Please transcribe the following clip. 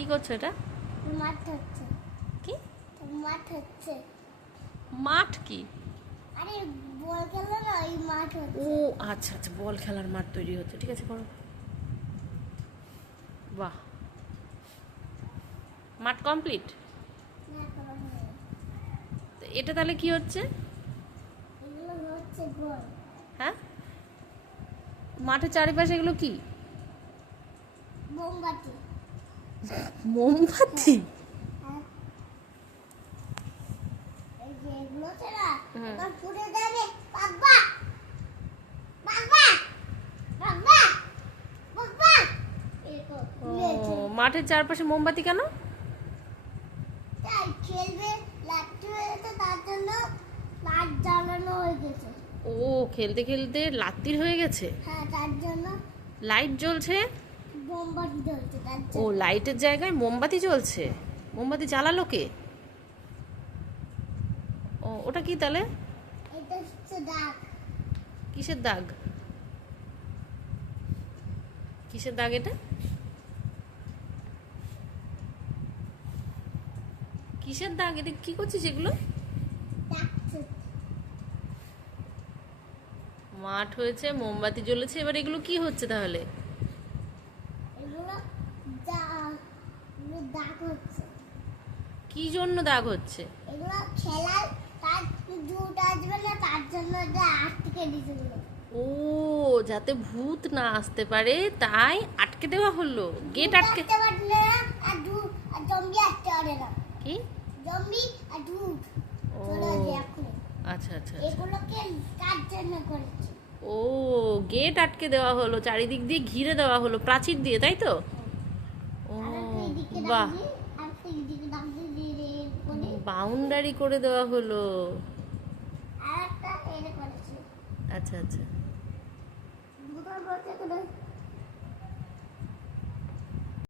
কি করছ এটা? মাঠ হচ্ছে। কি? মাঠ হচ্ছে। মাঠ কি? আরে বল খেলো না ওই মাঠ ও আচ্ছা আচ্ছা বল খেলার মাঠ তৈরি হচ্ছে। ঠিক আছে করো। বাহ। মাঠ কমপ্লিট? এটা তাহলে কি হচ্ছে? হচ্ছে হ্যাঁ? মাঠের চারিপাশে এগুলো কি? মোমবাতি। মোমবাতি। মাঠের চারপাশে মোমবাতি কেন? তাই খেলবে তার জন্য লাইট জ্বালানো গেছে। ও খেলতে খেলতে লাত্তির হয়ে গেছে? হ্যাঁ তার জন্য লাইট জ্বলছে? ও লাইটের জায়গায় মোমবাতি জ্বলছে? মোমবাতি জ্বালালো কে? ও ওটা কি তাহলে? কিসের দাগ? কিসের দাগ এটা? কিসের দাগ? এটা কি করছিস এগুলো? মাঠ হয়েছে মোমবাতি জ্বলেছে এবার এগুলো কি হচ্ছে তাহলে এগুলো দাগ এগুলো দাগ হচ্ছে। কি জন্য দাগ হচ্ছে? এগুলো খেলার তার আসবে না তার জন্য আটকে দিয়েছিল ও যাতে ভূত না আসতে পারে তাই আটকে দেওয়া হলো। গেট আটকে কি? জম্বি আর ও চলে আচ্ছা আচ্ছা আচ্ছা। এগুলোকে জন্য করেছে। ও গেট আটকে দেওয়া হলো চারিদিক দিয়ে ঘিরে দেওয়া হলো প্রাচীর দিয়ে তাই তো? ও। একটা এদিকে বাহ। বাউন্ডারি করে দেওয়া হলো। আচ্ছা আচ্ছা।